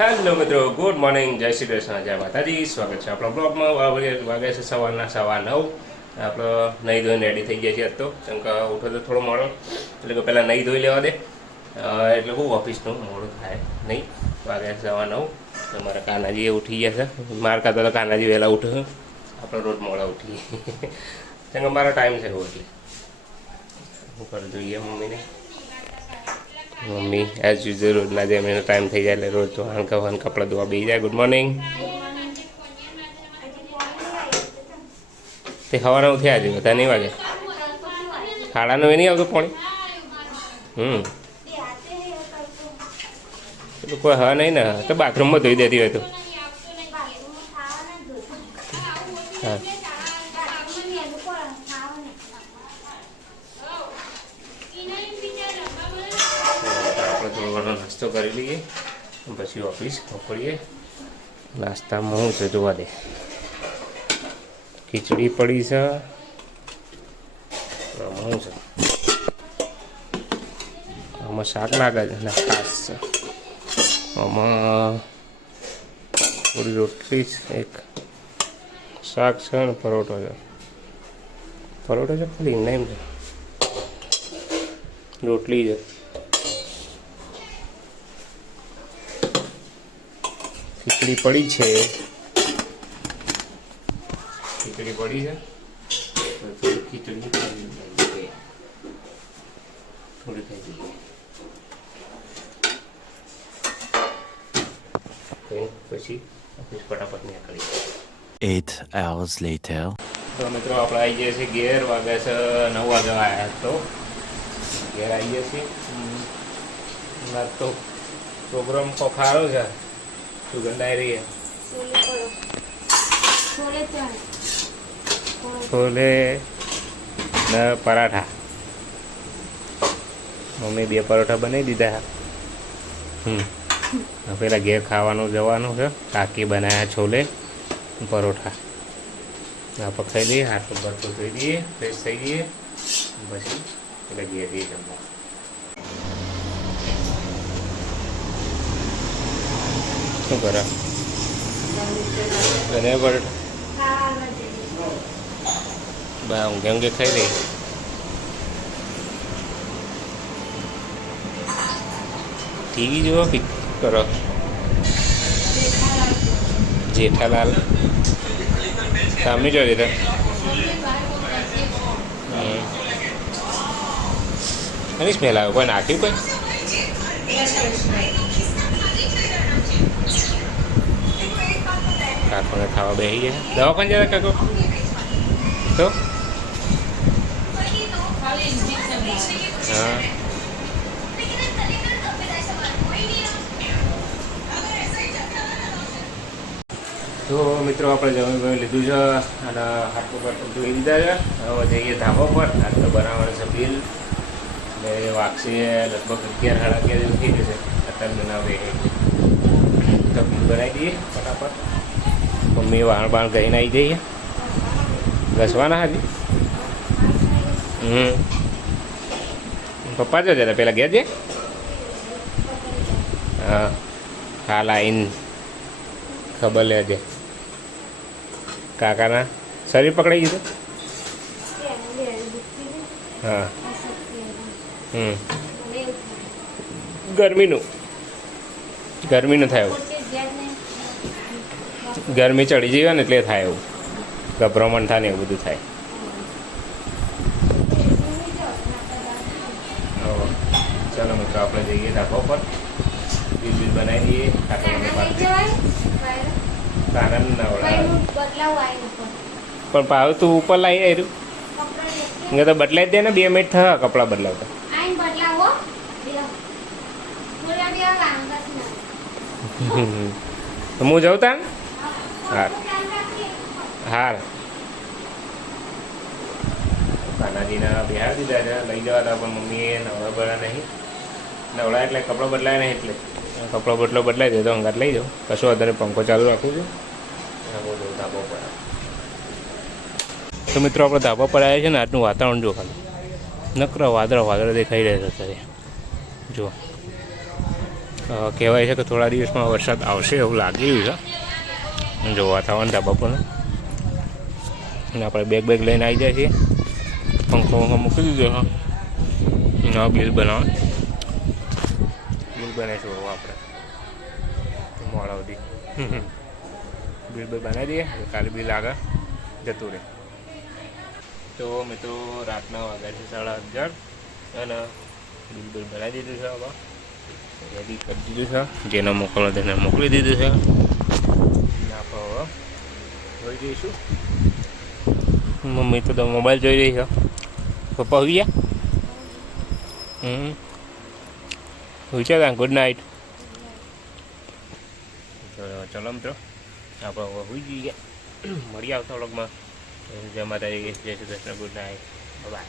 Hello મિત્રો, good morning, જય શ્રી કૃષ્ણ, જય માતાજી. સ્વાગત છે આપણો બ્લોગમાં. વાગે છે સવારના 9:15. આપણે નહીં ધોઈને રેડી થઈ ગયા છીએ. આજ તો ચંકા ઉઠો તો થોડો મોડો, એટલે કે પહેલાં નહીં ધોઈ લેવા દે, એટલે હું ઓફિસનું મોડું થાય નહીં. વાગે 9:15. અમારા કાનાજી એ ઉઠી ગયા છે. મારા કાતા તો કાનાજી વહેલા ઉઠે, આપણે રોજ મોડા ઉઠીએ. ચંકા મારો ટાઈમ છે એવું, એટલે શું કરી જોઈએ મમ્મીને. મમ્મી એઝ યુઝ્યુઅલ રોજના જેમ એનો ટાઈમ થઈ જાય એટલે રોજ ધોવાનું કરવાનું, કપડાં ધોવા બેસી જાય. Good morning. તે સવારના ઉઠ્યા આજે બધા નહીં વાગે, 9:30 નહીં આવતું પાણી. પેલું કોઈ હા નહીં ને, તો બાથરૂમમાં ધોઈ દેતી હોય તો. હા, આપણે થોડો ઘણો નાસ્તો કરી લઈએ, પછી ઓફિસ પકડીએ. નાસ્તામાં શું છે જોવા દે. ખીચડી પડી છે, આમાં શું છે, આમાં શાક લાગે છે ને ખાસ છે. આમાં થોડી રોટલી છે, એક શાક છે ને પરોઠો છે. પરોઠો છે ખાલી નહીં છે, રોટલી છે. ખીચડી પડી છે, ખીચડી પડી છે. થોડી ખીચડી થોડી ખાઈ દઈએ, પછી ઓફિસ ફટાફટ નીકળી. 8 hours later. તો મિત્રો આપણે આવી ગયા છીએ ઘેર. વાગે છે 9 વાગે આવ્યા, તો ઘેર આવી ગયા છીએ. તો પ્રોગ્રામ ખોખારો છે, સુગંધ આવી રહી છે. છોલે ને પરાઠા. મમ્મી 2 પરોઠા બનાવી દીધા. પેલા ઘેર ખાવાનું જવાનું છે. કાકી બનાવ્યા છોલે પરોઠા. આપણે ખાઈ લઈએ, હાથ પર ધોઈ દઈએ, ફ્રેશ થઈ જઈએ, પછી પેલા ઘેર જઈએ જમવા. શું કરે બને પરોઠા? બા ઊંઘે ઊંઘે ખાઈ લઈએ. ટીવી જોવો પિક કરો. જેઠાલાલ સામે જોઈ લીધા. એની સ્મેલ આવે. કોઈ નાખ્યું કોઈ? કાકોને ખાવા બેસી ગયા. દવાખાને જતા કાકો તો? હા, તો મિત્રો આપણે જમી લીધું છે અને હાથ પગ ધોઈ દીધા છે. હવે જઈએ ધાબા પર. હાથ તો બનાવવાનું છે બિલ, એટલે વાગશે લગભગ 11 સાડા 11 જેવું થઈ જશે. અત્યારે બનાવે તો બિલ બનાવી દઈએ ફટાફટ. મમ્મી વાણ બાણ ગઈને આવી જઈએ. ઘસવાના હજી. પપ્પા જો જતા પેલા ઘેર છે. હા, હાલ આવીને ખબર લેજે. કાકાના શરીર પકડાઈ ગયું. હા, ગરમીનું થાય એવું. ગરમી ચડી જાય ને એટલે થાય એવું. ગભરામણ થાય ને એવું બધું થાય. ચાલો મિત્રો આપણે જઈએ ધાબા પર. બિલ બિલ બનાવી દઈએ. કાનન ના પણ પાવ તું ઉપર લાવી આવ્યું ને તો બદલાઈ જ દે ને. 2 મિનિટ થયા કપડાં બદલાવતા. હું જાઉં તા. હાર હાર કાનાજીના બિહાર દીધા છે. લઈ જવા હતા પણ મમ્મીએ નવડા બળા નહીં. નવડા એટલે કપડાં બદલાય નહીં, એટલે કપડો બદલો બદલાઈ દે તો અંગાત લઈ જાઉં. કશો વધારે પંખો ચાલુ રાખું છું. ધાબા પર તો મિત્રો આપણે ધાબા પર આવ્યા છે ને. આજનું વાતાવરણ જો ખાલી નકરા વાદળા દેખાઈ રહ્યા છે અત્યારે. જો કહેવાય છે કે થોડા દિવસમાં વરસાદ આવશે એવું લાગી રહ્યું છે. જો વાતાવરણ ધાબા પર અને આપણે બેગ લઈને આવી જાય છીએ. પંખો મૂકી દીધો છે. બિલ બનાવીશું આપણે મોડા સુધી. બિલ બનાવી દઈએ કાલે બિલ આગળ જતું રહે. તો મેં તો રાતના વાગ્યા છે 11:30 અને બિલ બનાવી દીધું છે. હવે રેડી કરી દીધું છે. જેને મોકલવા તેને મોકલી દીધું છે. આપણે હવે જોઈ જઈશું. મમ્મી તો મોબાઈલ જોઈ રહી છે. પપ્પા હોઈ ગયા. હોઈ ગુડ નાઇટ. ચલો મિત્રો આપણે હવે હોઈ જઈએ. મળીએ આવતા વ્લોગમાં. જય માતાજી, જય Shri Krishna, good night, by.